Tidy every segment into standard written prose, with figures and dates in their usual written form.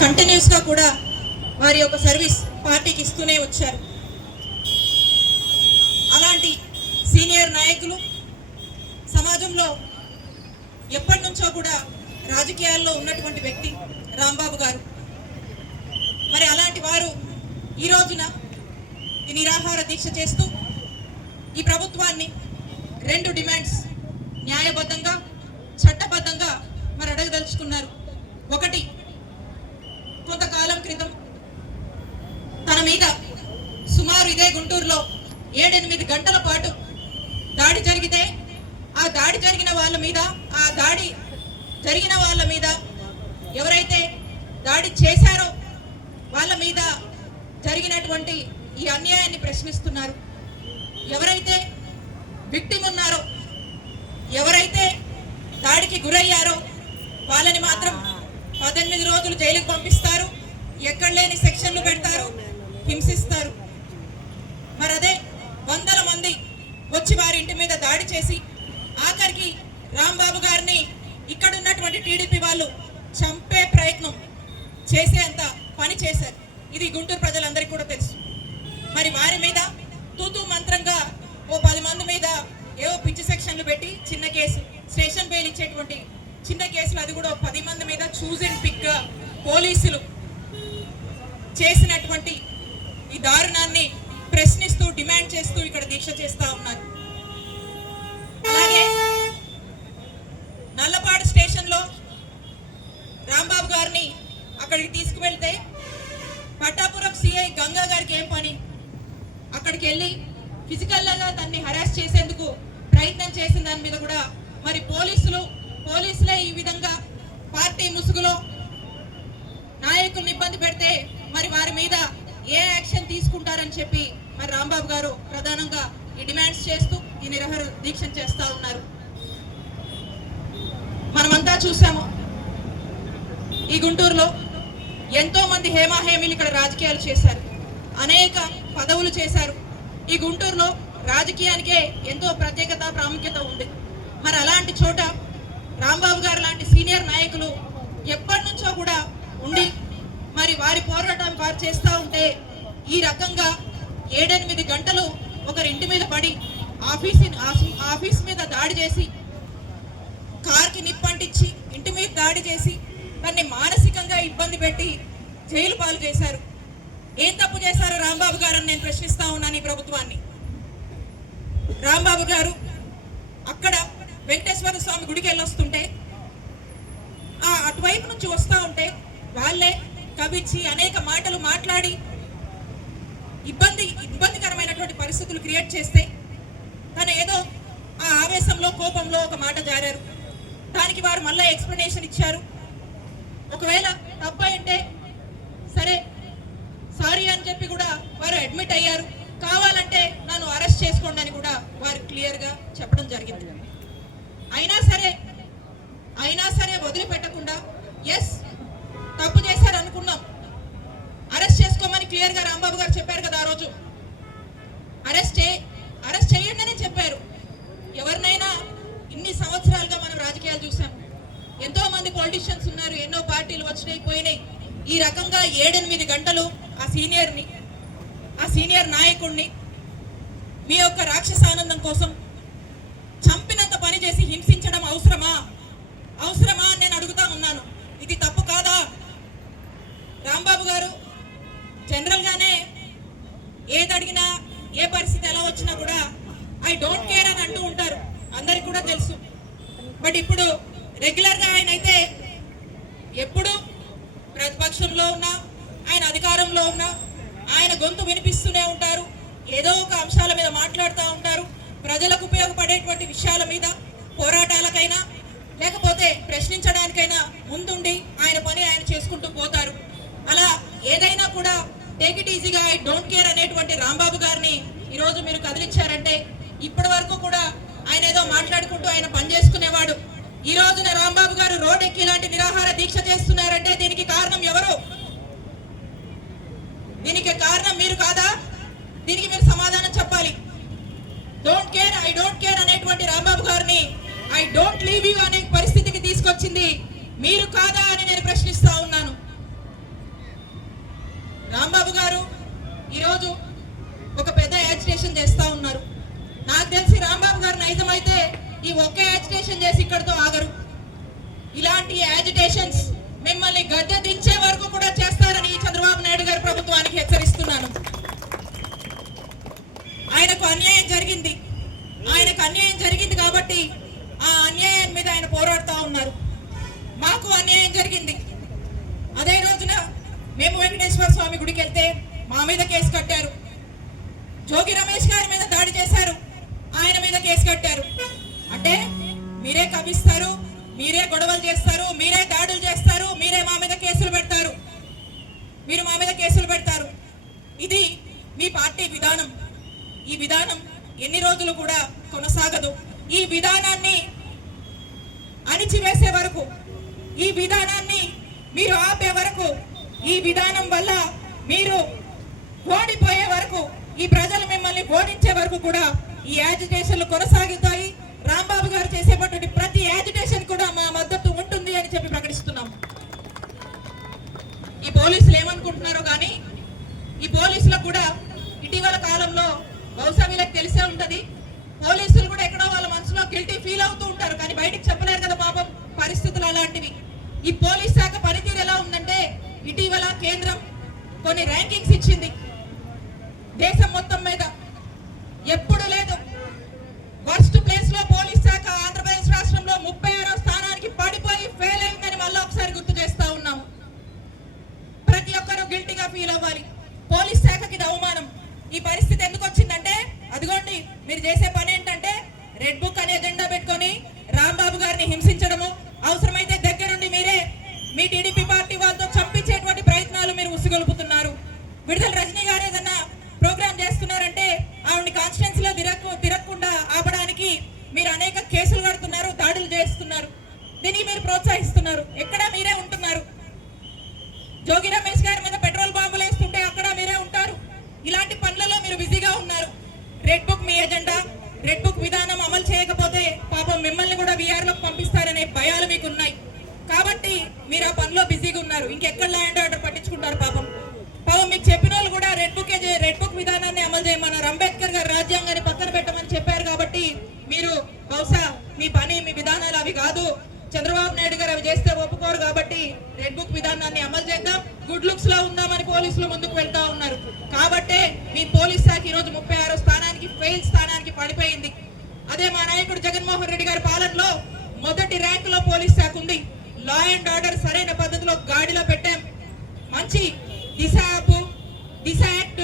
కంటిన్యూస్గా కూడా వారి యొక్క సర్వీస్ పార్టీకి ఇస్తూనే వచ్చారు. అలాంటి సీనియర్ నాయకులు సమాజంలో ఎప్పటి నుంచో కూడా రాజకీయాల్లో ఉన్నటువంటి వ్యక్తి రాంబాబు గారు. మరి అలాంటి వారు ఈ రోజున ఈ నిరాహార దీక్ష చేస్తూ ఈ ప్రభుత్వాన్ని 2 డిమాండ్స్ న్యాయబద్ధంగా చట్టబద్ధంగా మరి అడగదలుచుకున్నారు. ఒకటి, కొంతకాలం క్రితం తన మీద సుమారు ఇదే గుంటూరులో 7-8 గంటల పాటు దాడి జరిగితే ఆ దాడి జరిగిన వాళ్ళ మీద ఎవరైతే దాడి చేశారో వాళ్ళ మీద జరిగినటువంటి ఈ అన్యాయాన్ని ప్రశ్నిస్తున్నారు. ఎవరైతే విక్టిమ్ ఉన్నారో, ఎవరైతే దాడికి గురయ్యారో వాళ్ళని మాత్రం 18 రోజులు జైలుకు పంపిస్తారు, ఎక్కడ లేని సెక్షన్లు పెడతారు, హింసిస్తారు. మరి అదే వందల మంది వచ్చి వారి ఇంటి మీద దాడి చేసి ఆఖరికి రాంబాబు గారిని ఇక్కడ ఉన్నటువంటి టీడీపీ వాళ్ళు చంపే ప్రయత్నం చేసేంత పని చేశారు. ఇది గుంటూరు ప్రజలందరికీ కూడా తెలుసు. మరి వారి మీద తూతూ మంత్రంగా ఓ 10 మంది మీద ఏవో పిచ్చి సెక్షన్లు పెట్టి చిన్న కేసు, స్టేషన్ బెయిల్ ఇచ్చేటువంటి చిన్న కేసులు, అది కూడా 10 మంది మీద చూజ్ అండ్ పిక్ గా పోలీసులు చేసినటువంటి ఈ దారుణాన్ని ప్రశ్నిస్తూ డిమాండ్ చేస్తూ ఇక్కడ దీక్ష చేస్తా ఉన్నారు. అలాగే నల్లపాడు స్టేషన్లో రాంబాబు గారిని అక్కడికి తీసుకువెళ్తే పట్టాపురం సిఐ గంగా గారికి ఏం పని? అక్కడికి వెళ్ళి ఫిజికల్గా తన్ని హరాస్ చేసేందుకు ప్రయత్నం చేసిన దాని మీద కూడా మరి పోలీసులే ఈ విధంగా పార్టీ ముసుగులో నాయకుల్ని ఇబ్బంది పెడితే మరి వారి మీద ఏ యాక్షన్ తీసుకుంటారని చెప్పి మరి రాంబాబు గారు ప్రధానంగా ఈ డిమాండ్స్ చేస్తూ ఈ నిరాహార దీక్ష చేస్తా ఉన్నారు. మనమంతా చూసాము, ఈ గుంటూరులో ఎంతో మంది హేమాహేమీలు ఇక్కడ రాజకీయాలు చేశారు, అనేక పదవులు చేశారు. ఈ గుంటూరులో రాజకీయానికే ఎంతో ప్రత్యేకత ప్రాముఖ్యత ఉంది. మరి అలాంటి చోట రాంబాబు గారు లాంటి సీనియర్ నాయకులు ఎప్పటి నుంచో కూడా ఉండి మరి వారి పోరాటం వారు చేస్తూ ఉంటే ఈ రకంగా 7-8 గంటలు ఒకరి ఇంటి మీద పడి ఆఫీస్ మీద దాడి చేసి, కార్కి నిప్పంటించి ఇంటి మీద దాడి చేసి దాన్ని మానసికంగా ఇబ్బంది పెట్టి జైలు పాలు చేశారు. ఏం తప్పు చేశారు రాంబాబు గారు అని నేను ప్రశ్నిస్తా ఉన్నాను ఈ ప్రభుత్వాన్ని. రాంబాబు గారు అక్కడ వెంకటేశ్వర స్వామి గుడికి వెళ్ళొస్తుంటే అటువైపు నుంచి వస్తూ ఉంటే వాళ్ళే కవిచ్చి అనేక మాటలు మాట్లాడి ఇబ్బందికరమైనటువంటి పరిస్థితులు క్రియేట్ చేస్తే తను ఏదో ఆ ఆవేశంలో కోపంలో ఒక మాట జారారు. దానికి వారు మళ్ళీ ఎక్స్ప్లెనేషన్ ఇచ్చారు. ఒకవేళ తప్పు అంటే సరే సారీ అని చెప్పి కూడా వారు అడ్మిట్ అయ్యారు. కావాలంటే నన్ను అరెస్ట్ చేసుకోండి అని కూడా వారు క్లియర్గా చెప్పడం జరిగింది. అయినా సరే వదిలిపెట్టకుండా ఎస్ తప్పు చేశారు అనుకున్నాం, అరెస్ట్ చేసుకోమని క్లియర్గా రాంబాబు గారు చెప్పారు కదా. ఆ రోజు అరెస్ట్ చేయండి అని చెప్పారు. ఎవరినైనా ఇన్ని సంవత్సరాలుగా మనం రాజకీయాలు చూసాం, ఎంతో మంది పొలిటీషియన్స్ ఉన్నారు, ఎన్నో పార్టీలు వచ్చినాయి పోయినాయి. ఈ రకంగా 7-8 గంటలు ఆ సీనియర్ నాయకుడిని మీ యొక్క రాక్షసానందం కోసం చంపినంత పని చేసి హింసించడం అవసరమా అని నేను అడుగుతా ఉన్నాను. ఇది తప్పు కాదా? రాంబాబు గారు జనరల్ గానే ఏది అడిగినా ఏ పరిస్థితి ఎలా వచ్చినా కూడా ఐ డోంట్ కేర్ అని అంటూ ఉంటారు, అందరికి కూడా తెలుసు. బట్ ఇప్పుడు రెగ్యులర్ గా ఆయన అయితే ఎప్పుడు ప్రతిపక్షంలో ఉన్నా ఆయన అధికారంలో ఉన్నా ఆయన గొంతు వినిపిస్తూనే ఉంటారు, ఏదో ఒక అంశాల మీద మాట్లాడుతూ ఉంటారు. ప్రజలకు ఉపయోగపడేటువంటి విషయాల మీద పోరాటాలకైనా లేకపోతే ప్రశ్నించడానికైనా ముందుండి ఆయన పని ఆయన చేసుకుంటూ పోతారు. అలా ఏదైనా కూడా టేక్ ఇట్ ఈజీగా ఐ డోంట్ కేర్ అనేటువంటి రాంబాబు గారిని ఈరోజు మీరు కదిలించారంటే, ఇప్పటి వరకు కూడా ఆయన ఏదో మాట్లాడుకుంటూ ఆయన పని చేసుకునేవాడు. ఈ రోజున రాంబాబు గారు రోడ్ ఎక్కి ఇలాంటి నిరాహార దీక్ష చేస్తున్నారంటే దీనికి కారణం ఎవరు? దీనికి కారణం మీరు కాదా? దీనికి మీరు సమాధానం చెప్పాలి. ఐ డోంట్ కేర్ అనేటువంటి రాంబాబు గారిని ఐ డోంట్ లీవ్ యూ అనే పరిస్థితికి తీసుకొచ్చింది మీరు కాదా అని నేను ప్రశ్నిస్తా ఉన్నాను. నిజమైతే ఈ ఒకే యాజిటేషన్ చేసి ఇక్కడితో ఆగరు. ఇలాంటి యాజిటేషన్స్ మిమ్మల్ని గద్దె దించే వరకు కూడా చేస్తారని చంద్రబాబు నాయుడు గారి ప్రభుత్వానికి హెచ్చరిస్తున్నాను. ఆయనకు అన్యాయం జరిగింది కాబట్టి ఆ అన్యాయం మీద ఆయన పోరాడుతూ ఉన్నారు. మాకు అన్యాయం జరిగింది. అదే రోజున మేము వెంకటేశ్వర స్వామి గుడికి వెళ్తే మా మీద కేసు కట్టారు. జోగి రమేష్ గారి మీద దాడి చేశారు, ఆయన మీద కేసు కట్టారు. అంటే మీరే కవిస్తారు, మీరే గొడవలు చేస్తారు, మీరే దాడులు చేస్తారు, మీరే మా మీద కేసులు పెడతారు, మీరు మా మీద కేసులు పెడతారు. ఇది మీ పార్టీ విధానం. ఈ విధానం ఎన్ని రోజులు కూడా కొనసాగదు. ఈ విధానాన్ని అణిచివేసే వరకు, ఈ విధానాన్ని మీరు ఆపే వరకు, ఈ విధానం వల్ల మీరు ఓడిపోయే వరకు, ఈ ప్రజలు మిమ్మల్ని ఓడించే వరకు కూడా ఈ యాజిటేషన్లు కొనసాగుతాయి. రాంబాబు గారు చేసేటటువంటి ప్రతి యాజిటేషన్ కూడా మా మద్దతు ఉంటుంది అని చెప్పి ప్రకటిస్తున్నాం. ఈ పోలీసులు ఏమనుకుంటున్నారో కానీ ఈ పోలీసులకు కూడా ఇటీవల కాలంలో బహుశా వీళ్ళకి తెలిసే ఉంటది, పోలీసులు కూడా ఎక్కడో వాళ్ళ మనసులో గిల్టీ ఫీల్ అవుతూ ఉంటారు, కానీ బయటికి చెప్పలేరు కదా పాపం, పరిస్థితులు అలాంటివి. ఈ పోలీస్ శాఖ పనితీరు ఎలా ఉందంటే ఇటీవల కేంద్రం కొన్ని ర్యాంకింగ్స్ ఇచ్చింది దేశం మొత్తం మీద, ఎప్పుడు లేదు. వర్స్ట్ ప్లేస్ లో పోలీస్ శాఖ ఆంధ్రప్రదేశ్ రాష్ట్రంలో 36వ స్థానానికి పడిపోయి ఫెయిల్ అయిందని మళ్ళీ ఒకసారి గుర్తు చేస్తా ఉన్నాము. ప్రతి ఒక్కరూ గిల్టీగా ఫీల్ అవ్వాలి. పోలీస్ శాఖకి ఇది అవమానం. ఈ పరిస్థితి ఎందుకు వచ్చిందంటే అదిగోండి మీరు చేసే పని ఏంటంటే రెడ్ బుక్ అనే ఎజెండా పెట్టుకొని రాంబాబు గారిని హింసించడము, అవసరమైతే దగ్గరుండి మీరే మీ టీడీపీ పార్టీ వాళ్ళతో చంపించేటువంటి ప్రయత్నాలు మీరు ఉసిగొలుపుతున్నారు. విడుదల రజనీ గారు ఏదన్నా ప్రోగ్రామ్ చేస్తున్నారంటే ఆవిడని కాన్స్టిట్యున్సీలో తిరగకుండా ఆపడానికి మీరు అనేక కేసులు కడుతున్నారు, దాడులు చేస్తున్నారు. దీనికి మీరు ప్రోత్సహిస్తున్నారు. ఎక్కడా మీరే ఉంటున్నారు. జోగి రమేష్ గారి మీద పెట్రోల్ బాంబులు వేస్తుంటే అక్కడ మీరే ఉంటారు. ఇలాంటి పనులలో మీరు బిజీగా ఉన్నారు. రెడ్ బుక్ మీ ఎజెండా, రెడ్ బుక్ విధానం అమలు చేయకపోతే పాపం మిమ్మల్ని కూడా వీఆర్లోకి పంపిస్తారనే భయాలు మీకు ఉన్నాయి కాబట్టి మీరు ఆ పనిలో బిజీగా ఉన్నారు. ఇంకెక్కడ ల్యాండ్ ఆర్డర్ పట్టించుకుంటారు పాపం. మీకు చెప్పిన వాళ్ళు కూడా రెడ్ బుక్ విధానాన్ని అమలు చేయమన్నారు. అంబేద్కర్ గారు రాజ్యాంగాన్ని పక్కన పెట్టమని చెప్పారు కాబట్టి మీరు బహుశా మీ పని మీ విధానాలు అవి కాదు, చంద్రబాబు నాయుడు గారు అవి చేస్తే ఒప్పుకోరు కాబట్టి రెడ్ బుక్ విధానాన్ని అమలు చేద్దాం, గుడ్ లుక్స్ లో ఉందామని పోలీసులు ముందుకు వెళ్తా ఉన్నారు. కాబట్టే మీ పోలీస్ శాఖ ఈ రోజు 36వ స్థానానికి ఫెయిల్ స్థానానికి పడిపోయింది. అదే మా నాయకుడు జగన్మోహన్ రెడ్డి గారి పాలనలో మొదటి ర్యాంకులో పోలీస్ శాఖ ఉంది. లా అండ్ ఆర్డర్ సరైన పద్ధతిలో గాడిలో పెట్టాం. మంచి దిశ యాక్ట్,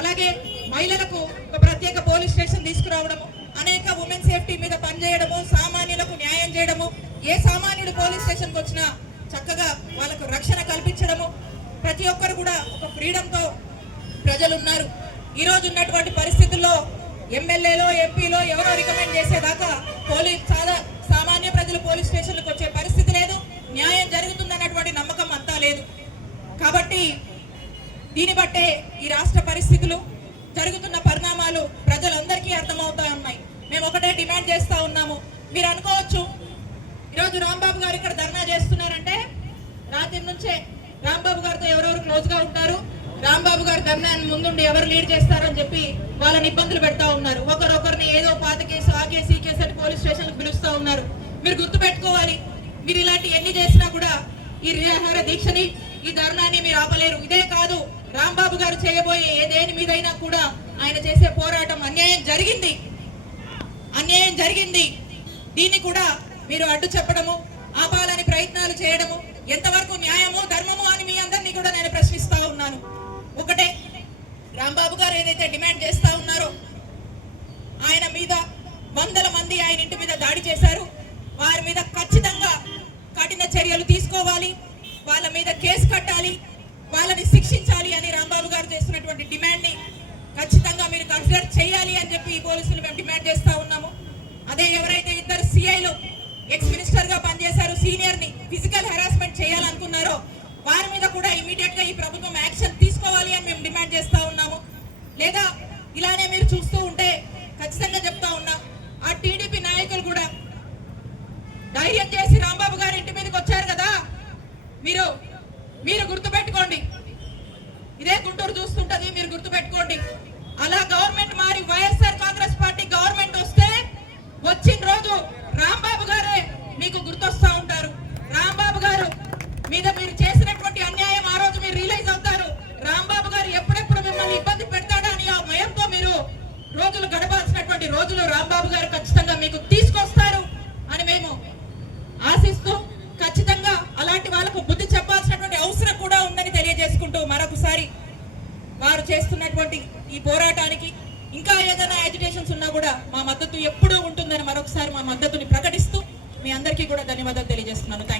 అలాగే మహిళలకు ఒక ప్రత్యేక పోలీస్ స్టేషన్ తీసుకురావడము, అనేక ఉమెన్ సేఫ్టీ మీద పనిచేయడము, సామాన్యులకు న్యాయం చేయడము, ఏ సామాన్యుడు పోలీస్ స్టేషన్కి వచ్చినా చక్కగా వాళ్ళకు రక్షణ కల్పించడము, ప్రతి ఒక్కరు కూడా ఒక ఫ్రీడంతో ప్రజలు ఉన్నారు. ఈ రోజు ఉన్నటువంటి పరిస్థితుల్లో ఎమ్మెల్యేలో ఎంపీలో ఎవరో రికమెండ్ చేసేదాకా సామాన్య ప్రజలు పోలీస్ స్టేషన్లకు వచ్చే పరిస్థితి లేదు. న్యాయం జరుగుతుందన్నటువంటి నమ్మకం అంతా లేదు. కాబట్టి దీన్ని బట్టే ఈ రాష్ట్ర పరిస్థితులు, జరుగుతున్న పరిణామాలు ప్రజలందరికీ అర్థమవుతా ఉన్నాయి. మేము ఒకటే డిమాండ్ చేస్తా ఉన్నాము. మీరు అనుకోవచ్చు ఈరోజు రాంబాబు గారు ఇక్కడ ధర్నా చేస్తున్నారంటే రాత్రి నుంచే రాంబాబు గారితో ఎవరెవరు క్లోజ్ గా ఉంటారు, రాంబాబు గారు ధర్నాన్ని ముందుండి ఎవరు లీడ్ చేస్తారని చెప్పి వాళ్ళని ఇబ్బందులు పెడతా ఉన్నారు. ఒకరిని ఏదో పాత కేసు ఆ కేసు ఈ కేసు అని పోలీస్ స్టేషన్ పిలుస్తా ఉన్నారు. మీరు గుర్తు పెట్టుకోవాలి, మీరు ఇలాంటి ఎన్ని చేసినా కూడా ఈ నిరాహార దీక్షని ఈ ధర్నాన్ని మీరు ఆపలేరు. ఇదే కాదు, రాంబాబు గారు చేయబోయే దేని మీదైనా కూడా ఆయన చేసే పోరాటం అన్యాయం జరిగింది, దీన్ని కూడా మీరు అడ్డు చెప్పడము, ఆపాలని ప్రయత్నాలు చేయడము ఎంతవరకు న్యాయము ధర్మము అని మీ అందరినీ కూడా నేను ప్రశ్నిస్తా ఉన్నాను. ఒకటే, రాంబాబు గారు ఏదైతే డిమాండ్ చేస్తా ఉన్నారో ఆయన మీద వందల మంది ఆయన ఇంటి మీద దాడి చేశారు, వారి మీద ఖచ్చితంగా కఠిన చర్యలు తీసుకోవాలి, వాళ్ళ మీద కేసు కట్టాలి, వాళ్ళని శిక్షించాలి అని రాంబాబు గారు చేస్తున్నటువంటి డిమాండ్ ని ఖచ్చితంగా మీరు కన్సిడర్ చేయాలి అని చెప్పి ఈ పోలీసులు మేము డిమాండ్ చేస్తా ఉన్నాము. అదే ఎవరైతే ఇద్దరు సిఐలు ఎక్స్ మినిస్టర్ గా పనిచేశారు, సీనియర్ ని ఫిజికల్ హెరాస్మెంట్ చేయాలనుకున్నారో వారి మీద కూడా ఇమీడియట్ గా ఈ ప్రభుత్వం యాక్షన్ తీసుకోవాలి అని మేము డిమాండ్ చేస్తా ఉన్నాము. లేదా ఇలానే మీరు చూస్తూ ఉంటే ఖచ్చితంగా చెప్తా ఉన్నా, ఆ టీడీపీ నాయకులు కూడా ధైర్యం చేసి రాంబాబు గారి ఇంటి మీదకి వచ్చారు కదా, మీరు గుర్తుపెట్టుకోండి, ఇదే గుంటూరు చూస్తుంటది, మీరు గుర్తుపెట్టుకోండి. అలా గవర్నమెంట్ మారి వైఎస్ఆర్ కాంగ్రెస్ పార్టీ గవర్నమెంట్ వస్తే వచ్చిన రోజు రాంబాబు గారే మీకు గుర్తొస్తా ఉంటారు. రాంబాబు గారు మీద మీరు చేసినటువంటి అన్యాయం ఆ రోజు మీరు రియలైజ్ అవుతారు. రాంబాబు గారు ఎప్పుడెప్పుడు మిమ్మల్ని ఇబ్బంది పెడతాడా అని ఆ భయంతో మీరు రోజులు గడపాల్సినటువంటి రోజులు రాంబాబు గారు ఖచ్చితంగా మీకు తీసుకొస్తారు అని మేము ఆశిస్తూ, ఖచ్చితంగా అలాంటి వాళ్ళకు బుద్ధి చెప్పాల్సినటువంటి అవసరం కూడా ఉందని తెలియజేసుకుంటూ, మరొకసారి వారు చేస్తున్నటువంటి ఈ పోరాటానికి ఇంకా ఏదైనా యాజిటేషన్స్ ఉన్నా కూడా మా మద్దతు ఎప్పుడూ ఉంటుందని మరొకసారి మా మద్దతుని ప్రకటిస్తూ మీ అందరికీ కూడా ధన్యవాదాలు తెలియజేస్తున్నాను.